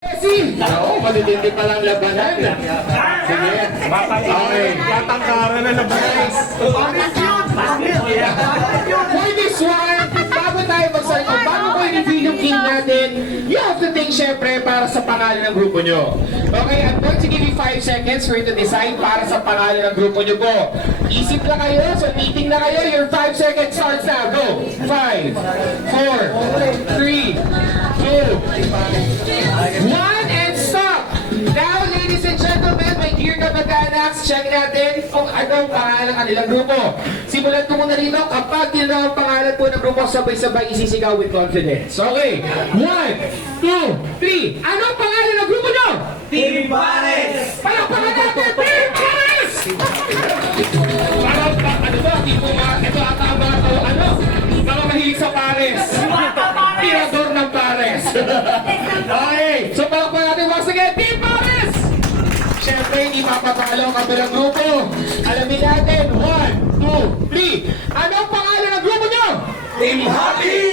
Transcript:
Oo, matitindi palang labanan. Sige. Okay. Tatangkaran na labanan. For this one, bago tayo magsalita, bago ko i-reveal yung game natin, you have to think syempre para sa pangalan ng grupo nyo. Okay, I'm going to give you 5 seconds for you to decide para sa pangalan ng grupo nyo po. Isip na kayo, so meeting na kayo, your 5 seconds starts now. Go! 5, 4, 3, 2, 1, and stop! Now, ladies and gentlemen, my dear kamag-anaks, check natin kung ano ang pangalan ng kanilang grupo. Simulan ko muna rito, kapag tinanong ang pangalan po ng grupo, sabay-sabay isisigaw with confidence. Okay, 1, 2, 3. Ano ang pangalan ng grupo nyo? Team Pares! Palakpakan natin, Team Pares! Parang, ano ba, tipo mga, ito ata ang mga tao, ano, mga mahilig sa Pares. Tirador ng Pares. Okay, so palakpakan natin once again, Team Pares! Siyempre, hindi mapapalo ang kabilang grupo. Alamin natin, 1, 2, 3. Ano ang pangalan ng grupo nyo? Team Happy!